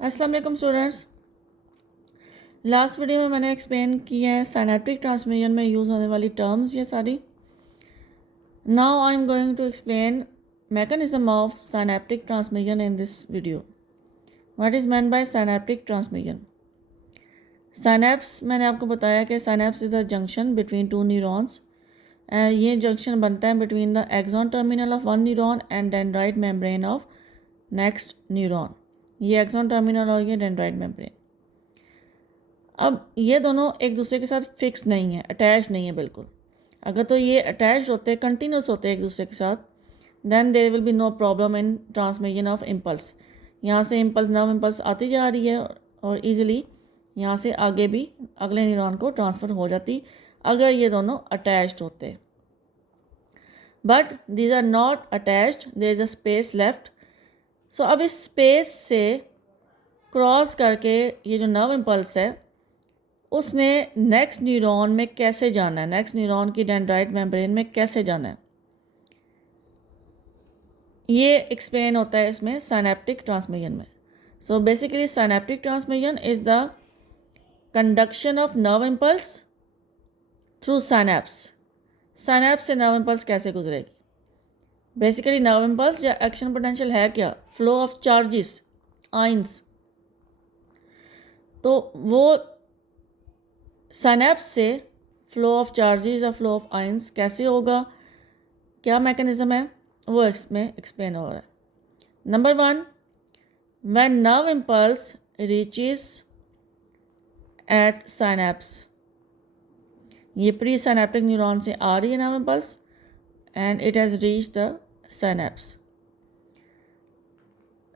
अस्सलाम वालेकुम students. Last video में मैंने एक्सप्लेन किया है साइनेप्टिक ट्रांसमिशन में यूज़ होने वाली टर्म्स ये सारी। Now I am going to explain mechanism of synaptic transmission in this video. What is meant by synaptic transmission? Synapse मैंने आपको बताया कि synapse is the junction between two neurons. ये जंक्शन बनता है between the axon terminal of one neuron and dendrite membrane of next neuron. ये axon terminal और ये dendrite membrane. अब ये दोनों एक दूसरे के साथ फिक्स नहीं है, अटैच नहीं है बिल्कुल। अगर तो ये अटैच होते, कंटिन्यूस होते एक दूसरे के साथ, then there will be no problem in transmission of impulse. यहाँ से इम्पल्स नर्व इम्पल्स आती जा रही है और इजीली यहाँ से आगे भी अगले न्यूरॉन को ट्रांसफ़र हो जाती अगर ये दोनों अटैच्ड होते। But these are not attached, there is a space left. So अब इस स्पेस से क्रॉस करके ये जो नर्व इम्पल्स है उसने नेक्स्ट न्यूरॉन में कैसे जाना है, नेक्स्ट न्यूरॉन की डेंड्राइट मेम्ब्रेन में कैसे जाना है, ये एक्सप्लेन होता है इसमें साइनेप्टिक ट्रांसमिशन में। So basically synaptic transmission is the conduction of nerve impulse through synapse. Synapse से नर्व इम्पल्स कैसे गुजरेगी? बेसिकली नर्व इम्पल्स या एक्शन पोटेंशियल है क्या? Flow of charges, ions. तो वो साइनेप्स से फ्लो ऑफ चार्जेस या फ्लो ऑफ आयंस कैसे होगा, क्या मैकेनिज्म है, वो इसमें एक्सप्लेन हो रहा है। Number 1, when nerve impulse reaches at synapse, ये प्री साइनेप्टिक न्यूरॉन से आ रही है nerve impulse and it has reach the synapse.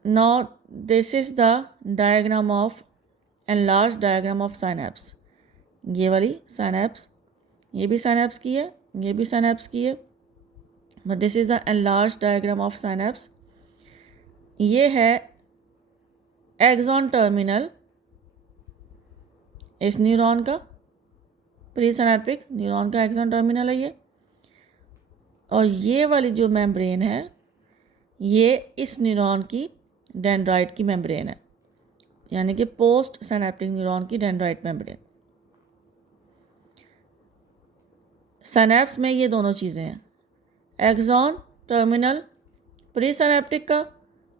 Now this is the diagram of enlarge diagram of synapse. ये वाली साइनेप्स, ये भी साइनेप्स की है, ये भी साइनेप्स की है, but this is the enlarge diagram of synapse. ये है एक्सॉन टर्मिनल इस न्यूरॉन का, प्री साइनेप्टिक न्यूरॉन का एक्सॉन टर्मिनल है ये। और ये वाली जो मेम्ब्रेन है ये इस न्यूरॉन की डेंड्राइट की मेम्ब्रेन है, यानी कि पोस्ट साइनेप्टिक न्यूरॉन की डेंड्राइट मेम्ब्रेन। साइनेप्स में ये दोनों चीज़ें हैं, एक्सॉन टर्मिनल प्री साइनेप्टिक का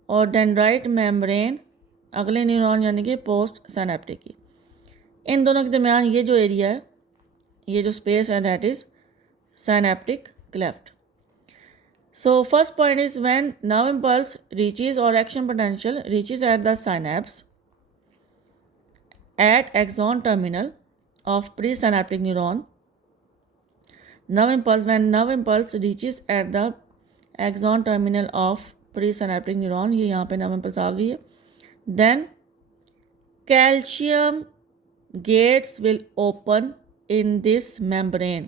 और डेंड्राइट मेम्ब्रेन अगले न्यूरॉन यानी कि पोस्ट साइनेप्टिक की। इन दोनों के दरमियान ये जो एरिया है, ये जो स्पेस है, that is synaptic cleft. So first point is when nerve impulse reaches और action potential reaches at the synapse at axon terminal of pre synaptic neuron. Nerve impulse, when nerve impulse reaches at the axon terminal of presynaptic neuron, ये यहाँ पे nerve impulse आ गई है, then calcium gates will open in this membrane.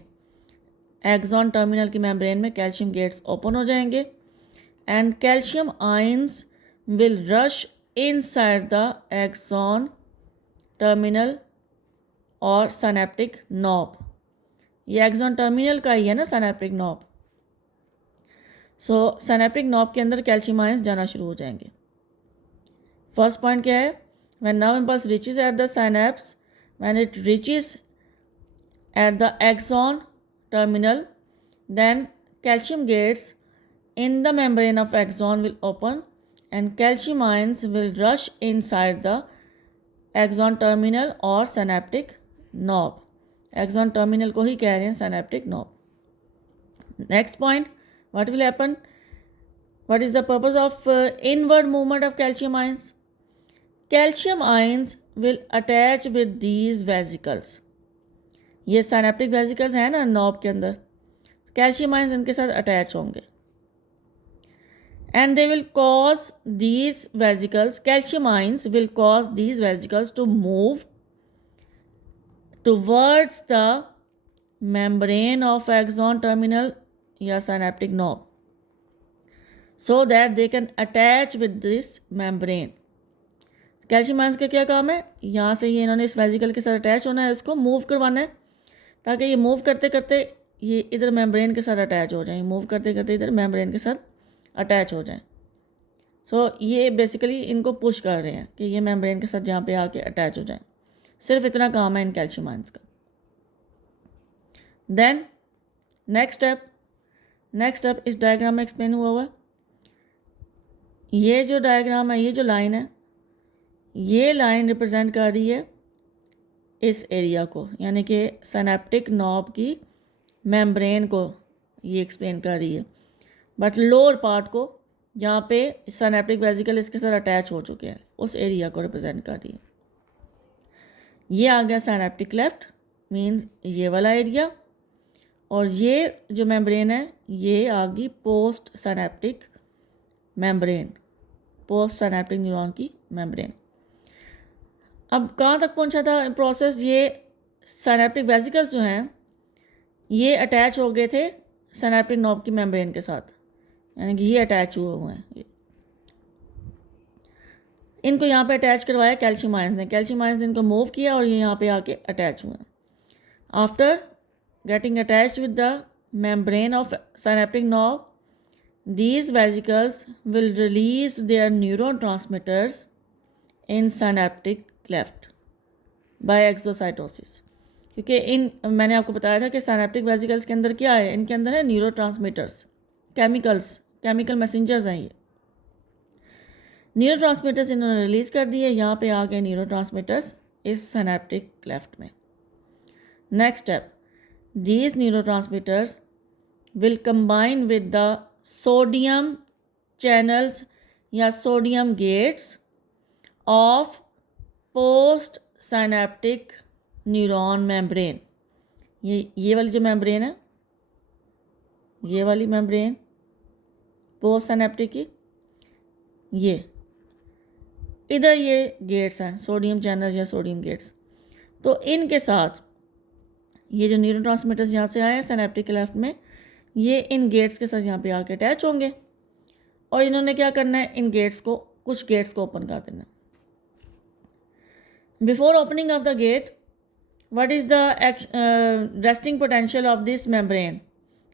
Axon terminal की membrane में calcium gates open हो जाएंगे and calcium ions will rush inside the axon terminal और synaptic knob. ये एक्सॉन टर्मिनल का ही है ना साइनेप्टिक नॉब। सो साइनेप्टिक नॉब के अंदर कैल्शियम आयंस जाना शुरू हो जाएंगे। फर्स्ट पॉइंट क्या है? When nerve impulse reaches at the synapse, when it reaches at the axon terminal, then calcium gates in the membrane of axon will open and calcium ions will rush inside the axon terminal और synaptic knob. Axon terminal को ही कह रहे हैं synaptic knob. Next point, what will happen, what is the purpose of inward movement of calcium ions? Calcium ions will attach with these vesicles. ये synaptic vesicles हैं ना knob के अंदर, कैल्शियम आयंस इनके साथ अटैच होंगे and they will cause these vesicles, calcium ions will cause these vesicles to move towards the membrane of axon terminal या synaptic knob so that they can attach with this membrane. Calcium ions का क्या काम है? यहाँ से ये इन्होंने इस वेसिकल के साथ अटैच होना है, इसको मूव करवाना है ताकि ये मूव करते करते ये इधर मेम्ब्रेन के साथ अटैच हो जाए, मूव करते करते इधर मेम्ब्रेन के साथ अटैच हो जाए। सो ये बेसिकली इनको पुश कर रहे हैं कि ये मेम्ब्रेन के साथ जहाँ पे आके अटैच हो जाएं। सिर्फ इतना काम है इन कैल्शियम आयंस का। देन नेक्स्ट स्टेप इस डायग्राम में एक्सप्लेन हुआ हुआ है। ये जो डायग्राम है, ये जो लाइन है, ये लाइन रिप्रेजेंट कर रही है इस एरिया को, यानी कि सिनेप्टिक नॉब की मेम्ब्रेन को ये एक्सप्लेन कर रही है। बट लोअर पार्ट को, जहाँ पे सिनेप्टिक वेसिकल इसके साथ अटैच हो चुके हैं, उस एरिया को रिप्रेजेंट कर रही है। ये आ गया सिनेप्टिक क्लेफ्ट, मीन ये वाला एरिया, और ये जो मेम्ब्रेन है ये आ गई post synaptic membrane, post synaptic neuron की मेम्ब्रेन। अब कहाँ तक पहुँचा था प्रोसेस? ये सिनेप्टिक वेसिकल्स जो हैं ये अटैच हो गए थे सिनेप्टिक नॉब की मेम्ब्रेन के साथ, यानी कि ये अटैच हुए हैं। ये इनको यहाँ पे अटैच करवाया कैल्शियम आयंस ने, कैल्शियम आयंस ने इनको मूव किया और ये यहाँ पे आके अटैच हुए। After getting attached with the membrane of synaptic knob, these vesicles will release their neurotransmitters in synaptic cleft by exocytosis। क्योंकि मैंने आपको बताया था कि सिनेप्टिक वेसिकल्स के अंदर क्या है, इनके अंदर है न्यूरोट्रांसमीटर्स, केमिकल मैसेंजर्स हैं। ये न्यूरोट्रांसमीटर्स इन्होंने रिलीज कर दिए, यहाँ पे आ गए न्यूरोट्रांसमीटर्स इस सिनेप्टिक क्लेफ्ट में। Next step, these neurotransmitters will combine with the sodium channels या sodium gates of post synaptic neuron membrane। ये वाली जो मेम्ब्रेन है, ये वाली मेम्ब्रेन पोस्ट सिनेप्टिक की, ये इधर ये गेट्स हैं, सोडियम चैनल्स या सोडियम गेट्स। तो इनके साथ ये जो न्यूरोट्रांसमीटर्स यहाँ से आए हैं सिनेप्टिक क्लेफ्ट में, ये इन गेट्स के साथ यहाँ पे आके अटैच होंगे और इन्होंने क्या करना है, इन गेट्स को, कुछ गेट्स को ओपन कर देना। Before opening of the gate, what is the resting potential of this membrane?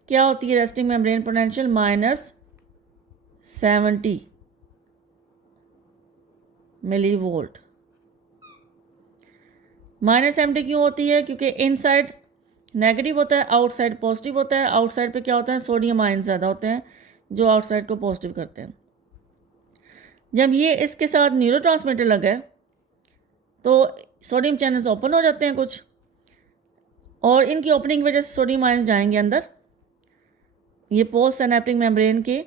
क्या होती है रेस्टिंग मेम्ब्रेन पोटेंशियल? -70 मिलीवोल्ट। -70 क्यों होती है? क्योंकि इनसाइड नेगेटिव होता है, आउटसाइड पॉजिटिव होता है। आउटसाइड पे क्या होता है, सोडियम आयन ज़्यादा होते हैं जो आउटसाइड को पॉजिटिव करते हैं। जब ये इसके साथ न्यूरोट्रांसमीटर लगा है तो सोडियम चैनल्स ओपन हो जाते हैं कुछ, और इनकी ओपनिंग की वजह से सोडियम आयन्स जाएंगे अंदर, ये पोस्ट सिनेप्टिक मेम्ब्रेन के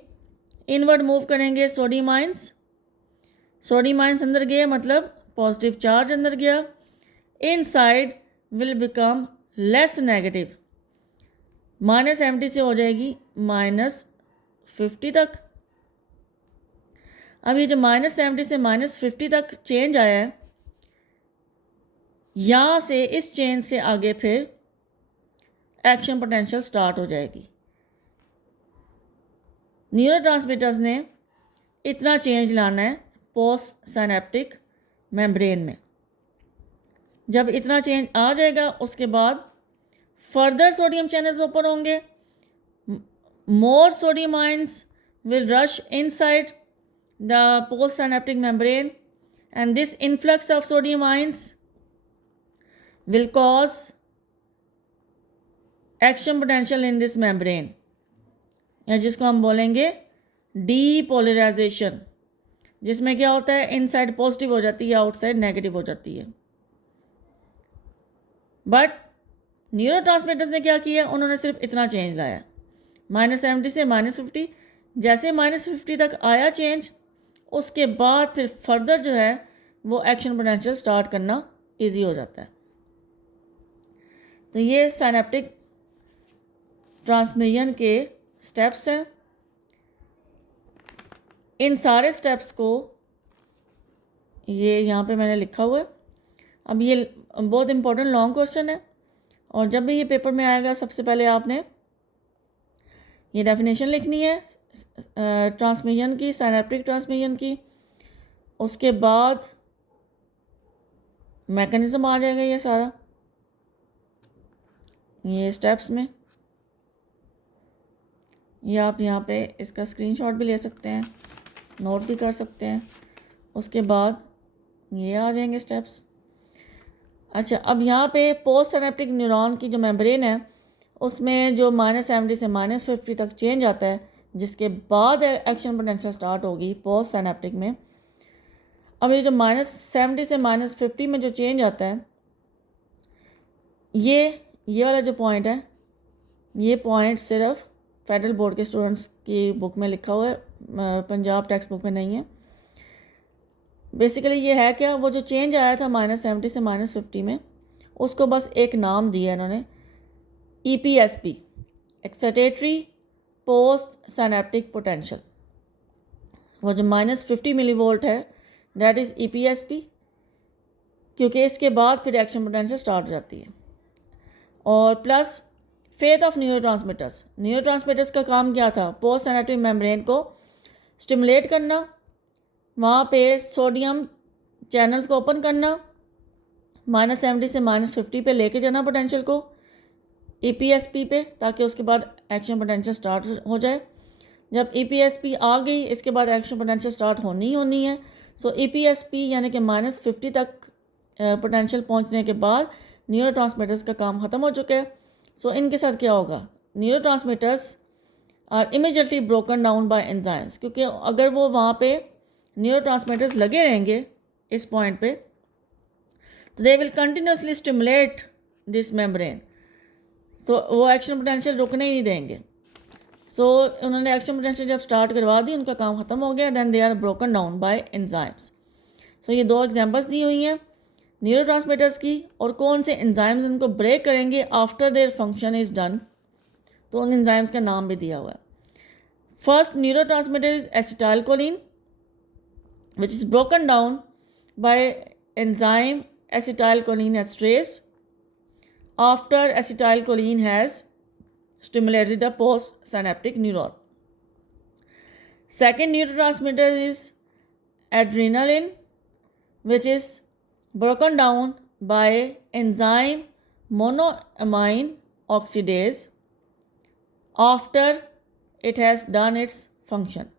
इनवर्ड मूव करेंगे सोडियम आयन्स। सोडियम आयन्स अंदर गए मतलब पॉजिटिव चार्ज अंदर गया, inside will become less negative, -70 से हो जाएगी -50 तक। अब ये जो -70 से -50 तक चेंज आया है, यहाँ से इस चेंज से आगे फिर एक्शन पोटेंशियल स्टार्ट हो जाएगी। न्यूरोट्रांसमीटर्स ने इतना चेंज लाना है पोस्ट सिनेप्टिक मेम्ब्रेन में। जब इतना चेंज आ जाएगा उसके बाद फर्दर सोडियम चैनल्स ओपन होंगे, more sodium ions will rush inside the post synaptic membrane and this influx of sodium ions will cause action potential in this membrane, या जिसको हम बोलेंगे डीपोलराइजेशन, जिसमें क्या होता है इनसाइड पॉजिटिव हो जाती है, आउटसाइड नेगेटिव हो जाती है। बट न्यूरोट्रांसमीटर्स ने क्या किया, उन्होंने सिर्फ इतना चेंज लाया, -70 से -50। जैसे -50 तक आया चेंज, उसके बाद फिर फर्दर जो है वो एक्शन पोटेंशियल स्टार्ट करना इजी हो जाता है। तो ये सिनेप्टिक ट्रांसमिशन के स्टेप्स हैं। इन सारे स्टेप्स को ये यहाँ पे मैंने लिखा हुआ है। अब ये बहुत इंपॉर्टेंट लॉन्ग क्वेश्चन है, और जब भी ये पेपर में आएगा सबसे पहले आपने ये डेफिनेशन लिखनी है ट्रांसमिशन की, सिनेप्टिक ट्रांसमिशन की। उसके बाद मैकेनिज्म आ जाएगा ये सारा, ये स्टेप्स में। ये आप यहाँ पे इसका स्क्रीनशॉट भी ले सकते हैं, नोट भी कर सकते हैं। उसके बाद ये आ जाएंगे स्टेप्स। अच्छा, अब यहाँ पे पोस्ट सिनेप्टिक न्यूरॉन की जो मेम्ब्रेन है उसमें जो -70 से -50 तक चेंज आता है, जिसके बाद एक्शन पोटेंशियल स्टार्ट होगी पोस्ट सिनेप्टिक में। अब ये जो -70 से -50 में जो चेंज आता है, ये वाला जो पॉइंट है, ये पॉइंट सिर्फ फेडरल बोर्ड के स्टूडेंट्स की बुक में लिखा हुआ है, पंजाब टेक्स्ट बुक में नहीं है। बेसिकली ये है क्या, वो जो चेंज आया था -70 से -50 में, उसको बस एक नाम दिया इन्होंने, EPSP, excitatory post synaptic potential. वो जो -50 मिलीवोल्ट है दैट इज़ EPSP, क्योंकि इसके बाद फिर एक्शन पोटेंशियल स्टार्ट हो जाती है। और प्लस फेथ ऑफ न्यूरोट्रांसमीटर्स का काम क्या था, पोस्ट सिनेप्टिक मेम्ब्रेन को स्टिमुलेट करना, वहाँ पे सोडियम चैनल्स को ओपन करना, -70 से -50 पे लेके जाना पोटेंशियल को EPSP पे, ताकि उसके बाद एक्शन पोटेंशियल स्टार्ट हो जाए। जब EPSP आ गई, इसके बाद एक्शन पोटेंशियल स्टार्ट होनी है। सो EPSP यानी कि -50 तक पोटेंशियल पहुँचने के बाद न्यूरोट्रांसमीटर्स का काम ख़त्म हो चुका है। सो इनके साथ क्या होगा, neurotransmitters are immediately broken down by enzymes, क्योंकि अगर वो वहाँ पे न्यूरोट्रांसमीटर्स लगे रहेंगे इस पॉइंट पे, तो they will continuously stimulate this membrane, तो वो एक्शन पोटेंशियल रुकने ही नहीं देंगे। सो उन्होंने एक्शन पोटेंशियल जब स्टार्ट करवा दी, उनका काम ख़त्म हो गया, then they are broken down by enzymes. So ये 2 एग्जांपल्स दी हुई हैं न्यूरोट्रांसमीटर्स की, और कौन से एंजाइम्स इनको ब्रेक करेंगे after their function is done, तो उन एंजाइम्स का नाम भी दिया हुआ है। First neurotransmitter is acetylcholine which is broken down by enzyme acetylcholinesterase after acetylcholine has stimulated the postsynaptic neuron. Second neurotransmitter is adrenaline, which is broken down by enzyme monoamine oxidase after it has done its function.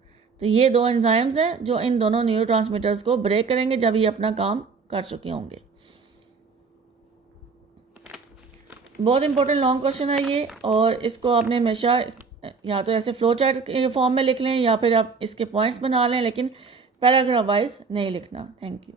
तो ये 2 enzymes हैं जो इन दोनों neurotransmitters को break करेंगे जब ये अपना काम कर चुके होंगे। बहुत इंपॉर्टेंट लॉन्ग क्वेश्चन है ये, और इसको आपने हमेशा या तो ऐसे फ्लो चार्ट के फॉर्म में लिख लें या फिर आप इसके पॉइंट्स बना लें, लेकिन पैराग्राफ वाइज नहीं लिखना। Thank you.